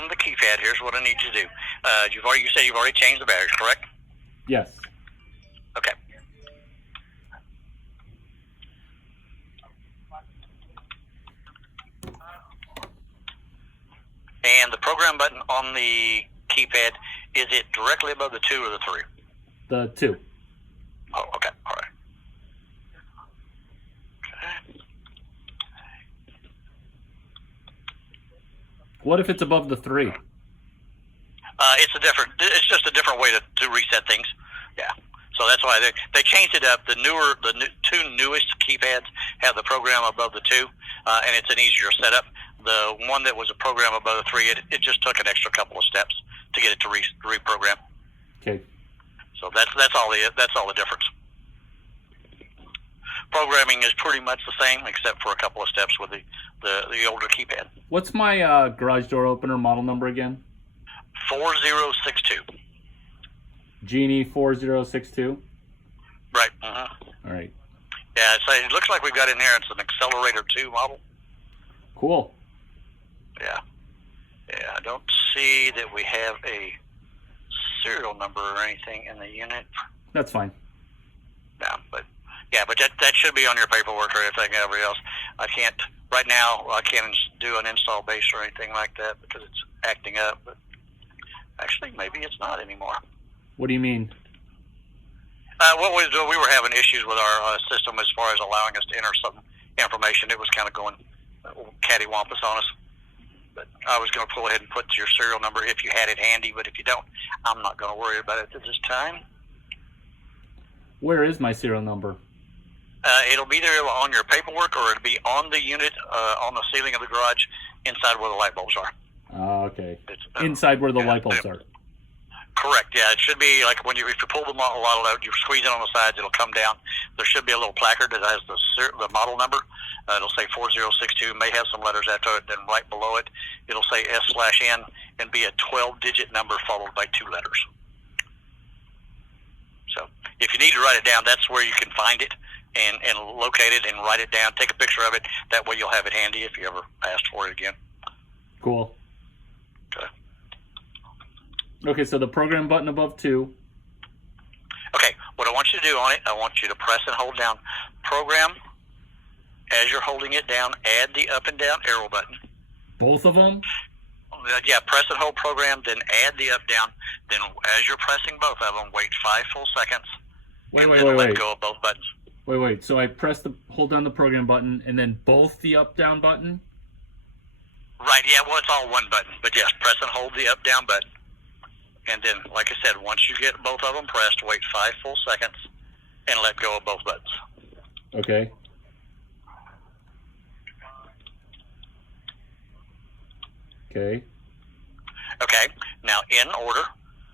on the keypad, here's what I need you to do. You said you've already changed the batteries, correct? Yes. Okay. And the program button on the keypad, is it directly above the 2 or the 3? The 2. Oh, okay. All right. Okay. What if it's above the 3? It's just a different way to reset things. Yeah. So that's why they changed it up. The two newest keypads have the program above the 2, and it's an easier setup. The one that was a program above the 3, it just took an extra couple of steps to get it to reprogram. Okay. So that's all the difference. Programming is pretty much the same, except for a couple of steps with the older keypad. What's my garage door opener model number again? 4062. Genie 4062. Right. All right. Yeah, it looks like we've got in here. It's an Accelerator 2 model. Cool. Yeah. Yeah, I don't see that we have a serial number or anything in the unit. That's fine. But that should be on your paperwork or anything. Everybody else, I can't right now. I can't do an install base or anything like that because it's acting up. But actually, maybe it's not anymore. What do you mean? What we were having issues with our system as far as allowing us to enter some information. It was kind of going cattywampus on us. But I was going to pull ahead and put your serial number if you had it handy. But if you don't, I'm not going to worry about it at this time. Where is my serial number? It'll be there on your paperwork, or it'll be on the unit, on the ceiling of the garage, inside where the light bulbs are. Oh, okay. Inside where the light bulbs are. Correct. Yeah, it should be like if you pull the model out, you squeeze it on the sides, it'll come down. There should be a little placard that has the model number. It'll say 4062. May have some letters after it. Then right below it, it'll say S/N and be a 12-digit number followed by 2 letters. So if you need to write it down, that's where you can find it and locate it and write it down. Take a picture of it. That way you'll have it handy if you ever asked for it again. Cool. Okay. Okay, so the program button above 2. Okay, what I want you to do on it, I want you to press and hold down program. As you're holding it down, add the up and down arrow button. Both of them? Yeah, press and hold program, then add the up down. Then as you're pressing both of them, wait 5 full seconds. Wait. Let go of both buttons. Wait. So I hold down the program button and then both the up down button? Right, yeah, well, it's all one button. But yes, press and hold the up down button. And then, like I said, once you get both of them pressed, wait 5 full seconds and let go of both buttons. Okay. Okay. Okay, now in order,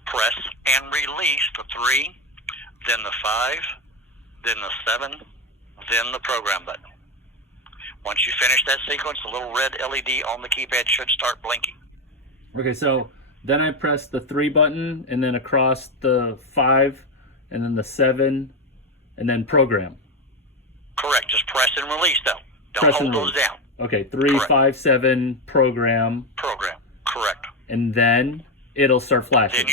press and release the 3, then the 5, then the 7, then the program button. Once you finish that sequence, the little red LED on the keypad should start blinking. Okay, so then I press the 3 button and then across the 5 and then the 7 and then program. Correct, just press and release though. Don't hold those down. Okay, 3, correct. 5, 7, program. Program, correct. And then it'll start flashing.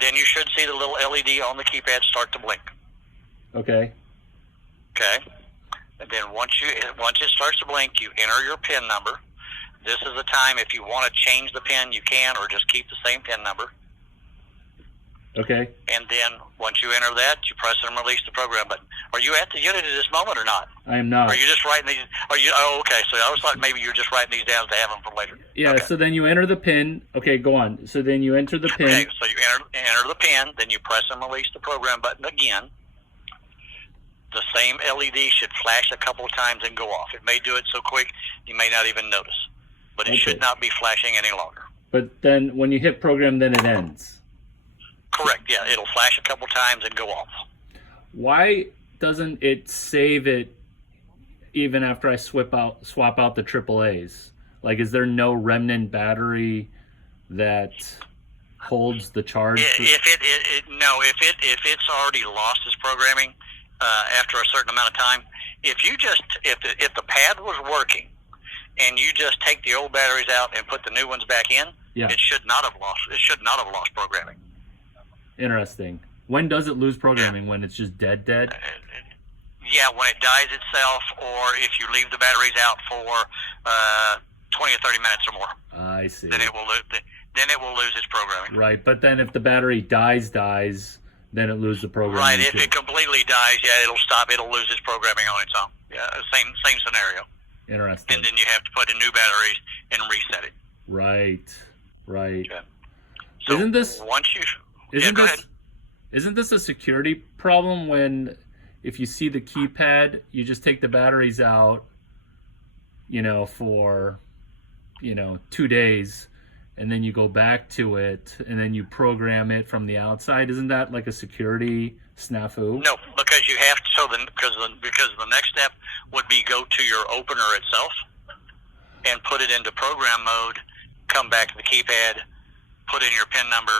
Then you should see the little LED on the keypad start to blink. Okay. Okay. And then once it starts to blink, you enter your PIN number. This is the time if you want to change the PIN, you can, or just keep the same PIN number. Okay. And then once you enter that, you press and release the program button. Are you at the unit at this moment or not? I am not. Are you just writing these? Oh, okay. So I was thought maybe you were just writing these down to have them for later. Yeah. Okay. So then you enter the PIN. Okay, go on. So then you enter the PIN. Okay. So you enter the PIN. Then you press and release the program button again. The same LED should flash a couple of times and go off. It may do it so quick you may not even notice, but it should not be flashing any longer. But then when you hit program, then it ends. Correct. Yeah, it'll flash a couple times and go off. Why doesn't it save it even after I swap out the AAAs? Like, is there no remnant battery that holds the charge? If it's already lost its programming after a certain amount of time, if the pad was working and you just take the old batteries out and put the new ones back in, Yeah. it should not have lost. It should not have lost programming. Interesting. When does it lose programming? When it's just dead? Yeah, when it dies itself, or if you leave the batteries out for 20 or 30 minutes or more, I see. then it will lose. Then it will lose its programming. Right, but then if the battery dies, then it loses the programming. Right, if too. it completely dies, yeah, it'll stop. It'll lose its programming on its own. Yeah, same scenario. Interesting. And then you have to put in new batteries and reset it. Right. Okay. So Isn't this once you? Isn't Go ahead. this a security problem when if you see the keypad, you just take the batteries out, for 2 days, and then you go back to it and then you program it from the outside? Isn't that like a security snafu? No, because you have to. Because the next step would be go to your opener itself and put it into program mode. Come back to the keypad, put in your PIN number,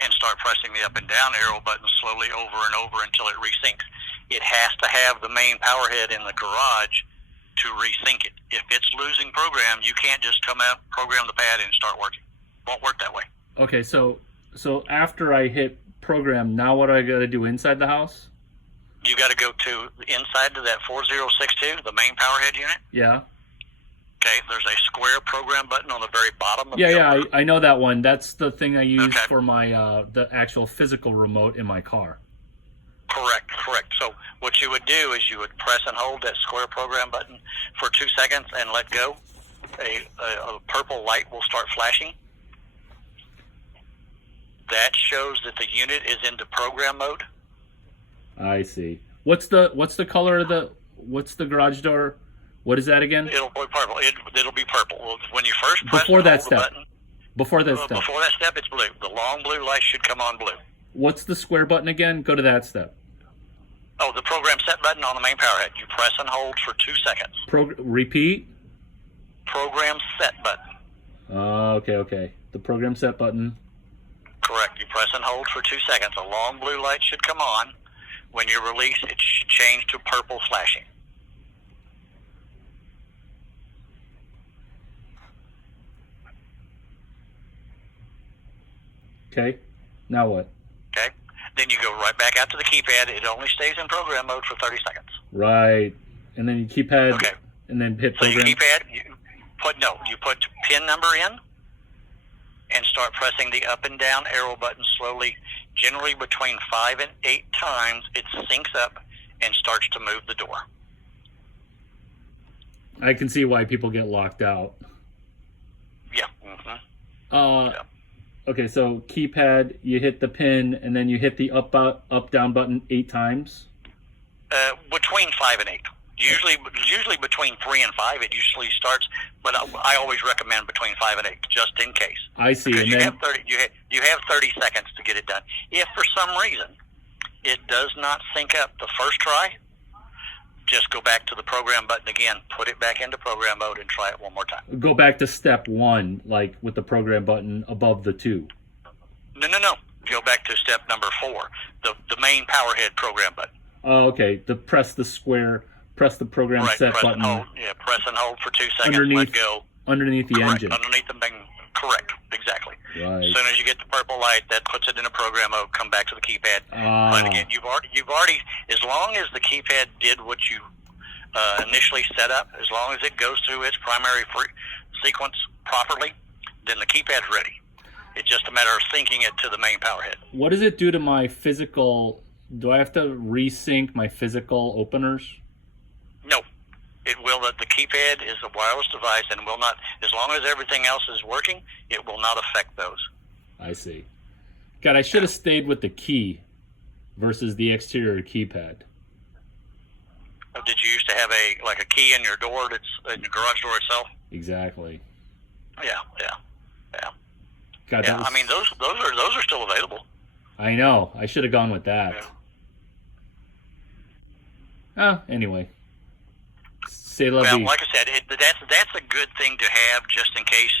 and start pressing the up and down arrow buttons slowly over and over until it resyncs. It has to have the main power head in the garage to resync it. If it's losing program, you can't just come out, program the pad, and start working. Won't work that way. Okay, so after I hit program, now what do I got to do inside the house? You got to go to inside to that 4062, the main power head unit. Yeah. Okay, there's a square program button on the very bottom of Yeah, I know that one. That's the thing I use Okay. for my the actual physical remote in my car. Correct. So what you would do is you would press and hold that square program button for 2 seconds and let go. A purple light will start flashing. That shows that the unit is into program mode. I see. What's the color of what's the garage door? What is that again? It'll be purple. It'll be purple. Well, when you first press Before and that hold step. the button, Before that step. before that step, it's blue. The long blue light should come on blue. What's the square button again? Go to that step. Oh, the program set button on the main power head. You press and hold for 2 seconds. Repeat. Program set button. Okay. The program set button. Correct. You press and hold for 2 seconds. A long blue light should come on. When you release, it should change to purple flashing. Okay. Now what? Okay. Then you go right back out to the keypad. It only stays in program mode for 30 seconds. Right. And then you keypad. Okay. And then hit So program. you keypad, you put PIN number in and start pressing the up and down arrow button slowly. Generally between 5 and 8 times, it syncs up and starts to move the door. I can see why people get locked out. Yeah. Yeah. Okay, so keypad, you hit the pin, and then you hit the up down button 8 times. Between 5 and 8. Usually between 3 and 5, it usually starts. But I always recommend between 5 and 8, just in case. I see. Because And you then have 30 seconds to get it done. If for some reason it does not sync up the first try, just go back to the program button again, put it back into program mode, and try it one more time. go back to step 1, like with the program button above the 2. No. Go back to step number 4, the main power head program button. Oh, okay. Press the program Right, set press button and hold. Yeah, press and hold for 2 seconds, let go. underneath the Correct, engine. underneath the main. Correct, exactly. Right. As soon as you get the purple light, that puts it in a program mode. Come back to the keypad. Ah. But again, you've already, as long as the keypad did what you initially set up, as long as it goes through its primary sequence properly, then the keypad's ready. It's just a matter of syncing it to the main power head. What does it do to my physical? Do I have to resync my physical openers? No, it will. The keypad is a wireless device and will not, as long as everything else is working, it will not affect those. I see. God, I should have stayed with the key versus the exterior keypad. Did you used to have a key in your door that's in your garage door itself? Exactly. Yeah. God, Yeah, I mean those are still available. I know. I should have gone with that. Yeah. Anyway. C'est la Well, vie. like I said, that's a good thing to have just in case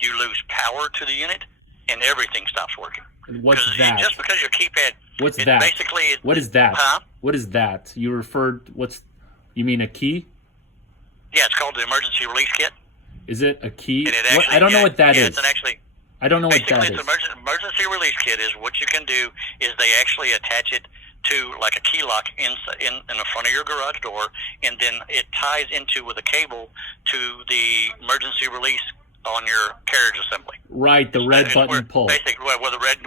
you lose power to the unit and everything stops working. What's that? Just because your keypad. What's it that? Basically, What is that? Huh? What is that? You mean a key? Yeah, it's called the emergency release kit. Is it a key? And it What? actually, I don't know what that yeah, is. It's an actually. I don't know what Basically, that it's is. an emergency release kit. Is what you can do is they actually attach it to like a key lock in the front of your garage door, and then it ties into with a cable to the emergency release on your carriage assembly. Right, the red button pull. Basically, where the red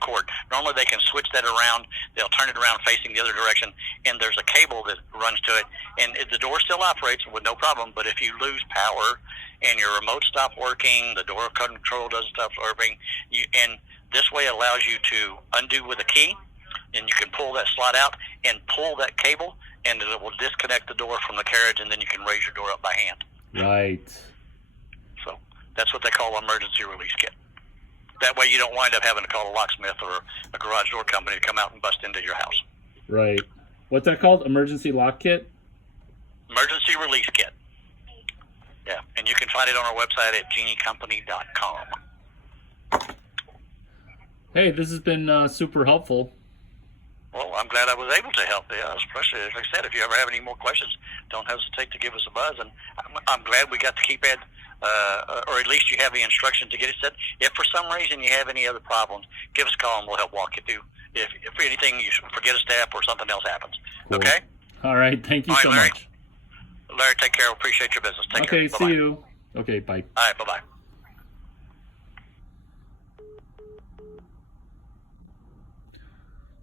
cord. Normally, they can switch that around. They'll turn it around facing the other direction, and there's a cable that runs to it, and the door still operates with no problem. But if you lose power and your remote stops working, the door control doesn't stop working, and this way allows you to undo with a key, and you can pull that slot out and pull that cable, and it will disconnect the door from the carriage, and then you can raise your door up by hand. Right. So that's what they call an emergency release kit. That way you don't wind up having to call a locksmith or a garage door company to come out and bust into your house. Right. What's that called? Emergency lock kit? Emergency release kit. Yeah, and you can find it on our website at geniecompany.com. Hey, this has been super helpful. Well, I'm glad I was able to help. Yeah, especially, like I said, if you ever have any more questions, don't hesitate to give us a buzz. And I'm glad we got the keypad, or at least you have the instructions to get it set. If for some reason you have any other problems, give us a call and we'll help walk you through. If anything, you forget a step or something else happens. Cool. Okay? All right. Thank you All right, so Larry. much. Larry, take care. Appreciate your business. Take care. Okay, Bye-bye. see you. Okay, bye. All right, bye-bye.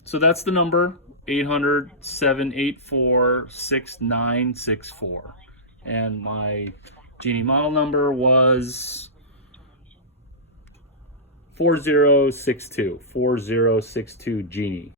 So that's the number, 800-784-6964. And my Genie model number was 4062 Genie.